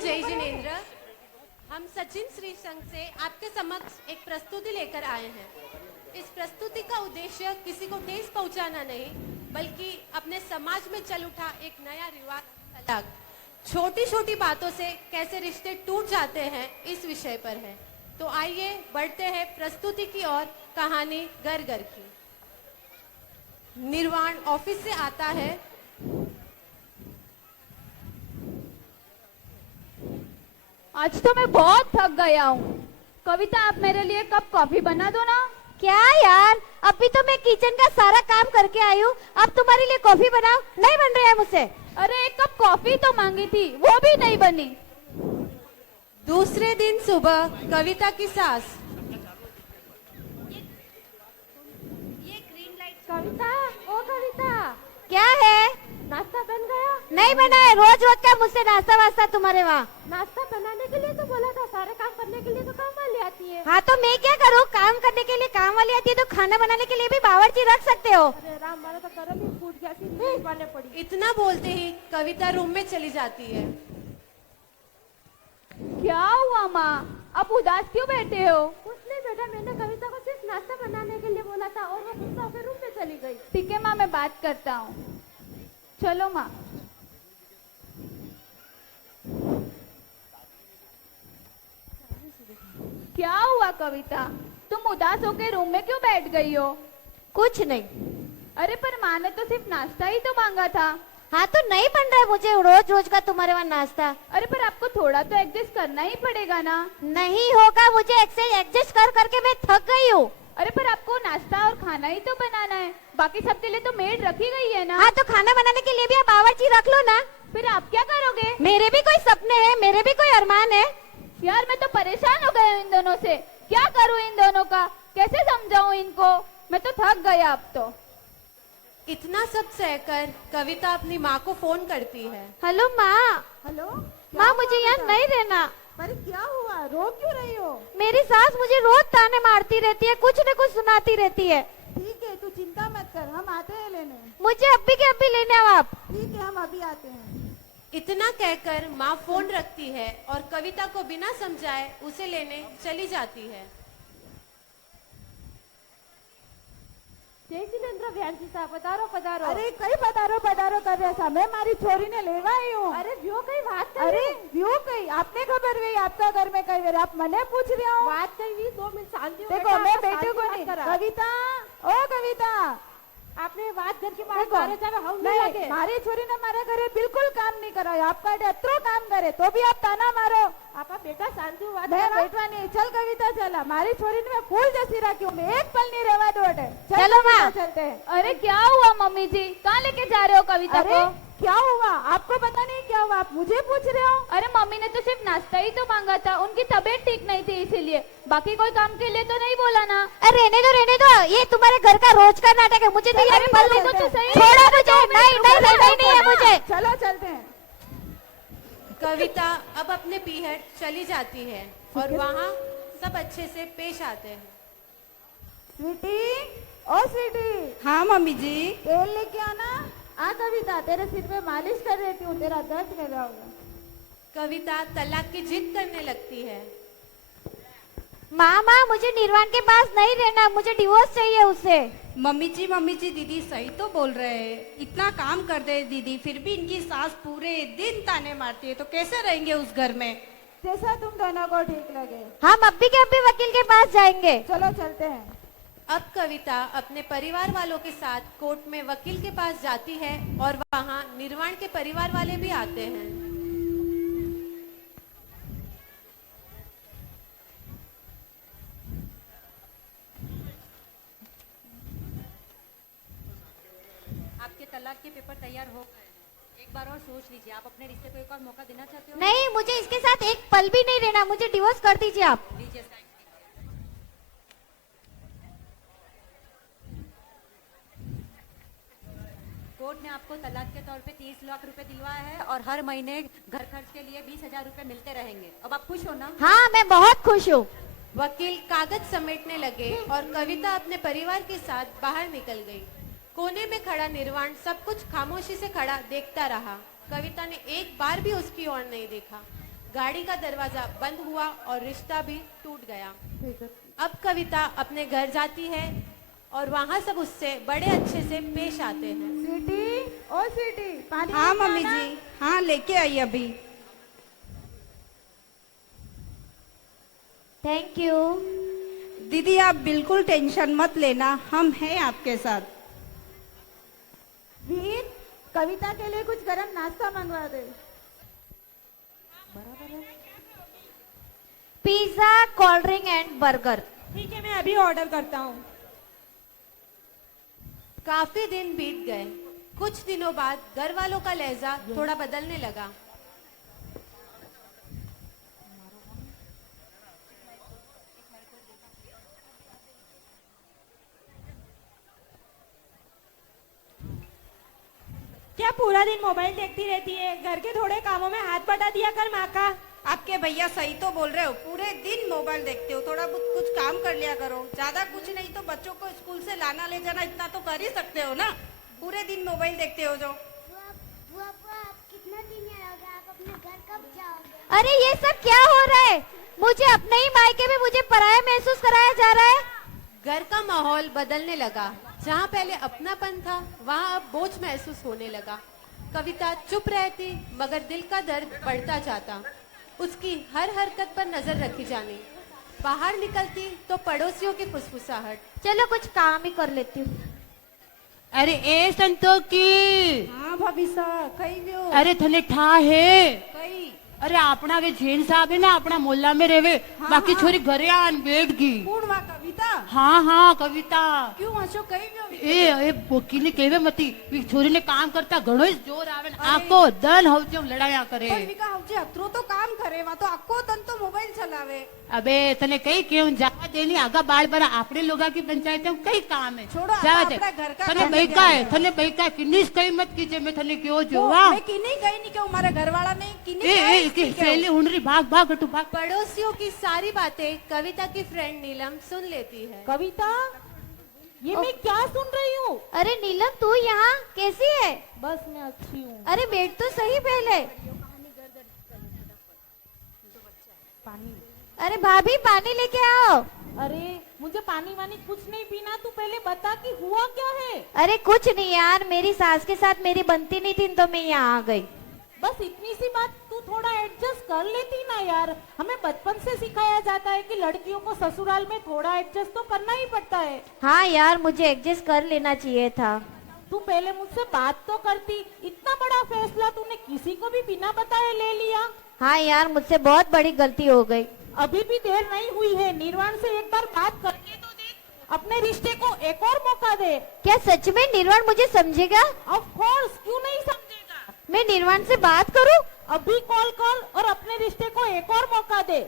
जय जिनेन्द्र। हम सचिन श्री संघ से आपके समक्ष एक प्रस्तुति लेकर आए हैं। इस प्रस्तुति का उद्देश्य किसी को ठेस पहुंचाना नहीं, बल्कि अपने समाज में चल उठा एक नया रिवाज तलाक, छोटी छोटी बातों से कैसे रिश्ते टूट जाते हैं, इस विषय पर है। तो आइए बढ़ते हैं प्रस्तुति की ओर। कहानी घर घर की। निर्वाण ऑफिस से आता है। आज तो मैं बहुत थक गया हूँ। कविता, आप मेरे लिए कप कॉफी बना दो ना। क्या यार, अभी तो मैं किचन का सारा काम करके आई हूँ, अब तुम्हारे लिए कॉफी बनाओ। नहीं बन रहा है मुझसे। अरे एक कप कॉफी तो मांगी थी, वो भी नहीं बनी। दूसरे दिन सुबह कविता की सास। कविता, ओ कविता, क्या है? नाश्ता बन गया? नहीं बना है। रोज रोज का मुझसे नाश्ता वास्ता तुम्हारे वहाँ। नाश्ता बनाने के लिए तो बोला था, सारे काम करने के लिए तो काम वाली आती है। हाँ तो मैं क्या करूँ? काम करने के लिए काम वाली आती है तो खाना बनाने के लिए भी बावर्ची रख सकते हो। अरे राम, मारा तो गरम ही फूट गया, फिर पाने पड़ी। इतना बोलते ही कविता रूम में चली जाती है। क्या हुआ माँ, अब उदास क्यों बैठे हो? कुछ नहीं बेटा, मैंने कविता को सिर्फ नाश्ता बनाने के लिए बोला था और वो गुस्सा होकर रूम में चली गई। ठीक है माँ, मैं बात करता हूँ। चलो माँ। क्या हुआ कविता, तुम उदास होकर रूम में क्यों बैठ गई हो? कुछ नहीं। अरे पर माँ ने तो सिर्फ नाश्ता ही तो मांगा था। हाँ तो नहीं बन रहा है मुझे रोज रोज का तुम्हारे वहाँ नाश्ता। अरे पर आपको थोड़ा तो एडजस्ट करना ही पड़ेगा ना। नहीं होगा, मुझे एडजस्ट कर करके मैं थक गई हूँ। अरे पर आपको नाश्ता और खाना ही तो बनाना है, बाकी सबके लिए तो मेड रखी गई है ना। हाँ तो खाना बनाने के लिए भी आप बावर्ची रख लो ना। फिर आप क्या करोगे? मेरे भी कोई सपने हैं, मेरे भी कोई अरमान है। यार मैं तो परेशान हो गया हूँ इन दोनों से। क्या करूँ इन दोनों का, कैसे समझाऊँ इनको? मैं तो थक गया अब तो। इतना सब सहकर कविता अपनी माँ को फोन करती है। हेलो माँ। हेलो माँ, मुझे यहाँ नहीं रहना। अरे क्या हुआ, रो क्यों रही हो? मेरी सास मुझे रोज ताने मारती रहती है, कुछ न कुछ सुनाती रहती है। ठीक है, तू चिंता मत कर, हम आते हैं लेने। मुझे अभी के अभी लेने आओ आप। ठीक है, हम अभी आते हैं। इतना कहकर माँ फोन रखती है और कविता को बिना समझाए उसे लेने चली जाती है। जय जिनेन्द्र व्यांशी साहब, पधारो पधारो। अरे कई पधारो पधारो कर रहे सा, मैं मारी छोरी ने लेवा आई हूँ। अरे व्यो कई बात कर अरे व्यू कई आपने खबर हुई, आपका घर में कई बार आप मने पूछ रहे हो। बात कही हुई, 2 मिनट शांति हो। देखो मैं बेटे को नहीं। कविता, ओ कविता, आपने बात घर की बात देखो, मारे जावे हम नहीं लगे। मारी छोरी ने मारे घरे बिल्कुल काम नहीं करा, आपका अत्रो काम करे तो भी आप ताना मारो। आपा बेटा शांति हो, बात मैं करा। बैठवा नहीं। चल कविता चला, मारी छोरी ने मैं फूल जैसी रखी हूँ, मैं एक पल नहीं रहवा दो। चलो माँ। चलते हैं। अरे क्या हुआ मम्मी जी, कहाँ लेके जा रहे हो कविता अरे को? क्या हुआ, आपको पता नहीं क्या हुआ, आप मुझे पूछ रहे हो? अरे मम्मी ने तो सिर्फ नाश्ता ही तो मांगा था, उनकी तबीयत ठीक नहीं थी इसीलिए, बाकी कोई काम के लिए तो नहीं बोला ना। अरे रहने दो, ये तुम्हारे घर का रोज का नाटक है। मुझे नहीं, अरे मम्मी तो सही। छोड़ो मुझे। नहीं है मुझे। चलो चलते हैं। कविता अब अपने पीहट चली जाती है और वहाँ सब अच्छे से पेश आते हैं। स्वीटी, ओ स्वीटी, हाँ मम्मी जी। तेल लेके आना। आ कविता, तेरे सिर पे मालिश कर रही हूँ, तेरा दर्द कर रहा होगा। कविता तलाक की जिद करने लगती है। माँ, मुझे निर्वाण के पास नहीं रहना, मुझे डिवोर्स चाहिए उससे। मम्मी जी दीदी सही तो बोल रहे हैं। इतना काम कर दे दीदी, फिर भी इनकी सास पूरे दिन ताने मारती है, तो कैसे रहेंगे उस घर में? जैसा तुम दोनों को ठीक लगे। हम अभी के अभी वकील के पास जाएंगे। चलो चलते हैं। अब कविता अपने परिवार वालों के साथ कोर्ट में वकील के पास जाती है और वहाँ निर्वाण के परिवार वाले भी आते हैं। आपके तलाक के पेपर तैयार हो गए हैं। एक बार और सोच लीजिए, आप अपने रिश्ते को एक और मौका देना चाहते हो? नहीं, मुझे इसके साथ एक पल भी नहीं रहना, मुझे डिवोर्स कर दीजिए आप। लीजिए साइन कीजिए। कोर्ट ने आपको तलाक के तौर पे 30 लाख रुपए दिलवाया है और हर महीने घर खर्च के लिए 20,000 रुपए मिलते रहेंगे। अब आप खुश हो ना? हाँ, मैं बहुत खुश हूँ। वकील कागज समेटने लगे और कविता अपने परिवार के साथ बाहर निकल गई। कोने में खड़ा निर्वाण सब कुछ खामोशी से खड़ा देखता रहा। कविता ने एक बार भी उसकी ओर नहीं देखा। गाड़ी का दरवाजा बंद हुआ और रिश्ता भी टूट गया। अब कविता अपने घर जाती है और वहाँ सब उससे बड़े अच्छे से पेश आते हैं। स्वीटी, ओ स्वीटी, पानी हाँ लेके मम्मी आना। जी, हाँ लेके आई अभी। Thank you. दीदी आप बिल्कुल टेंशन मत लेना, हम हैं आपके साथ। वीर, कविता के लिए कुछ गरम नाश्ता मंगवा दे। Pizza, cold drink and burger. ठीक है, मैं अभी ऑर्डर करता हूँ। काफी दिन बीत गए। कुछ दिनों बाद घर वालों का लहजा थोड़ा बदलने लगा। क्या पूरा दिन मोबाइल देखती रहती है? घर के थोड़े कामों में हाथ बटा दिया कर माँ का। आपके भैया सही तो बोल रहे हो, पूरे दिन मोबाइल देखते हो, थोड़ा बहुत कुछ काम कर लिया करो। ज्यादा कुछ नहीं तो बच्चों को स्कूल से लाना ले जाना इतना तो कर ही सकते हो ना। पूरे दिन मोबाइल देखते हो जो। कितना दिन रहोगे आप अपने घर, कब जाओगे? अरे ये सब क्या हो रहा है? मुझे अपने ही मायके में मुझे पराया महसूस कराया जा रहा है। घर का माहौल बदलने लगा। जहाँ पहले अपनापन था वहाँ अब बोझ महसूस होने लगा। कविता चुप रहती मगर दिल का दर्द बढ़ता जाता। उसकी हर हरकत पर नजर रखी जानी। बाहर निकलती तो पड़ोसियों की फुसफुसाहट। चलो कुछ काम ही कर लेती हूँ। अरे ए संतोषी, हाँ भाभी साहब, कहीं भी हो? अरे थने ठा है। कहीं अरे अपना वे जैन साहब है ना, अपना मोहल्ला में रेवे। बाकी छोरी घरे आन बैठ गई। कौन वहाँ कविता? हाँ हाँ कविता। क्यों हंसो, कहीं भी हो? ए बोकीने केवे मती, वी छोरी ने काम करता घणो ही जोर आवे। आको दन हवजम लड़ाया करे। પણ વિકા હવજે અતરો તો કામ કરે, વા તો આખો તન તો મોબાઈલ ચલાવે। अबे तने कई क्यों जावा देनी आगा बाल बरा अपने लोगा की पंचायत में कई काम है। छोड़ो, जावा आप दे। अपना घर का थने काम बैका ध्यान है, दो। थने बैका है, किन्नीस कई मत कीजिए, मैं थने क्यों वो, जोवा। मैं किन्हीं गई नहीं क्यों, हमारे घर वाला नहीं किन्हीं ए गई ए की नहीं क्यों? सहेली हुनरी भाग भाग हटू भाग। पड़ोसियों की सारी बातें कविता की फ्रेंड नीलम सुन लेती है। कविता, ये मैं क्या सुन रही हूँ? अरे नीलम, तू यहाँ कैसी है? बस मैं अच्छी हूँ। अरे बैठ तो सही पहले। पानी। अरे भाभी पानी लेके आओ। अरे मुझे पानी वानी कुछ नहीं पीना, तू पहले बता कि हुआ क्या है। अरे कुछ नहीं यार, मेरी सास के साथ मेरी बनती नहीं थी तो मैं यहाँ आ गई। बस इतनी सी बात, तू थोड़ा एडजस्ट कर लेती ना यार। हमें बचपन से सिखाया जाता है कि लड़कियों को ससुराल में थोड़ा एडजस्ट तो करना ही पड़ता है। हाँ यार, मुझे एडजस्ट कर लेना चाहिए था। तू पहले मुझसे बात तो करती। इतना बड़ा फैसला तूने किसी को भी बिना बताए ले लिया। हाँ यार, मुझसे बहुत बड़ी गलती हो गई। अभी भी देर नहीं हुई है, निर्वाण से एक बार बात करके तो देख। अपने रिश्ते को एक और मौका दे। क्या सच में निर्वाण मुझे समझेगा? ऑफ कोर्स, क्यों नहीं समझेगा। मैं निर्वाण से बात करूं? अभी कॉल कर और अपने रिश्ते को एक और मौका दे।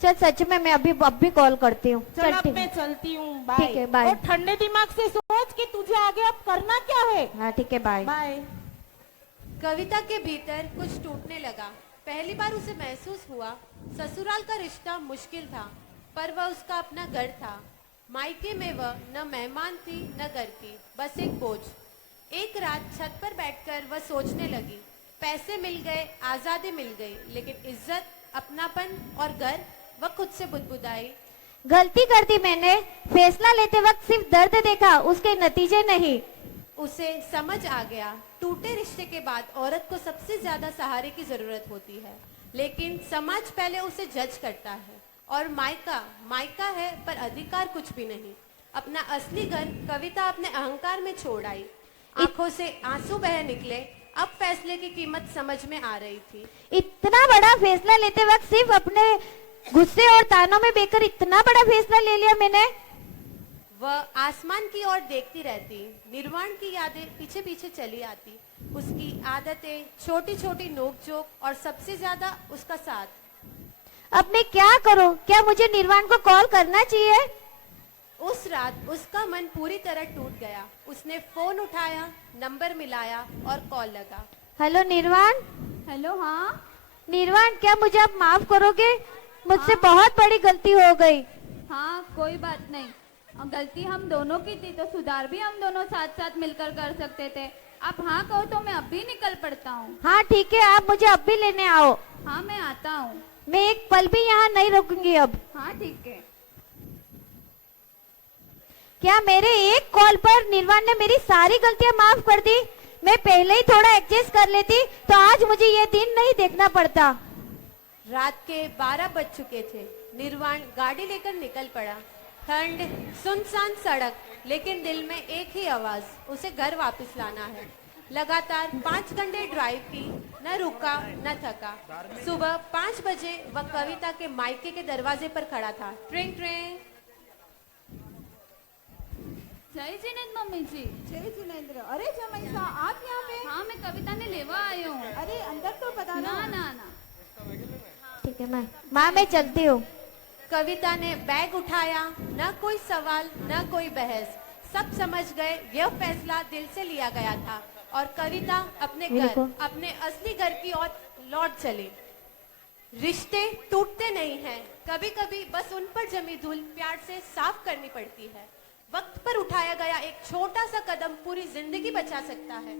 चल सच में मैं अब भी कॉल करती हूँ। चल अब ठीक मैं है। चलती हूँ, बाय। ठीक है, बाय। और ठंडे दिमाग से सोच कि तुझे आगे अब करना क्या है। हाँ ठीक है, बाय। बाय। कविता के भीतर कुछ टूटने लगा। पहली बार उसे महसूस हुआ ससुराल का रिश्ता मुश्किल था, पर वह उसका अपना घर था। मायके में वह न मेहमान थी न घर की, बस एक बोझ। एक रात छत पर बैठकर वह सोचने लगी, पैसे मिल गए, आजादी मिल गई, लेकिन इज्जत, अपनापन और घर, वह खुद से बुदबुदाई। गलती कर दी मैंने। फैसला लेते वक्त सिर्फ दर्द देखा, उसके नतीजे नहीं। उसे समझ आ गया, टूटे रिश्ते के बाद औरत को सबसे ज्यादा सहारे की जरूरत होती है, लेकिन समाज पहले उसे जज करता है। और मायका है पर अधिकार कुछ भी नहीं। अपना असली घर कविता अपने अहंकार में छोड़ आई। आंखों से आंसू बह निकले। अब फैसले की कीमत समझ में आ रही थी। इतना बड़ा फैसला लेते वक्त सिर्फ अपने गुस्से और तानों में बेकर इतना बड़ा फैसला ले लिया मैंने। वह आसमान की ओर देखती रहती। निर्वाण की यादें पीछे पीछे चली आती। उसकी आदतें, छोटी छोटी नोकझोंक और सबसे ज्यादा उसका साथ। अब मैं क्या करूं? क्या मुझे निर्वाण को कॉल करना चाहिए? उस रात उसका मन पूरी तरह टूट गया। उसने फोन उठाया, नंबर मिलाया और कॉल लगा। हेलो निर्वाण। हेलो, हाँ निर्वाण, क्या मुझे आप माफ करोगे? मुझसे बहुत बड़ी गलती हो गई। हाँ, कोई बात नहीं। गलती हम दोनों की थी तो सुधार भी हम दोनों साथ साथ मिलकर कर सकते थे। आप हाँ कहो तो मैं अभी निकल पड़ता हूँ। हाँ ठीक है, आप मुझे अब भी लेने आओ। हाँ मैं आता हूँ। मैं एक पल भी यहाँ नहीं रुकूंगी अब। हाँ ठीक है। क्या मेरे एक कॉल पर निर्वाण ने मेरी सारी गलतियां माफ कर दी? मैं पहले ही थोड़ा एडजस्ट कर लेती तो आज मुझे ये दिन नहीं देखना पड़ता। रात के 12 बज चुके थे। निर्वाण गाड़ी लेकर निकल पड़ा। ठंड, सुनसान सड़क, लेकिन दिल में एक ही आवाज, उसे घर वापस लाना है। लगातार 5 घंटे ड्राइव की, न रुका न थका। सुबह 5 बजे वह कविता के मायके के दरवाजे पर खड़ा था। ट्रिंग ट्रिंग। जय जिनेंद्र मम्मी जी। जय जिनेंद्र। अरे जमैसा, आप यहाँ पे? हाँ मैं कविता ने लेवा आई हूँ। अरे अंदर तो बता ना ना ना। ठीक है माँ मैं चलती हूँ। कविता ने बैग उठाया। न कोई सवाल न कोई बहस, सब समझ गए यह फैसला दिल से लिया गया था और कविता अपने घर, अपने असली घर की ओर लौट चली। रिश्ते टूटते नहीं हैं, कभी कभी बस उन पर जमी धूल प्यार से साफ करनी पड़ती है। वक्त पर उठाया गया एक छोटा सा कदम पूरी जिंदगी बचा सकता है।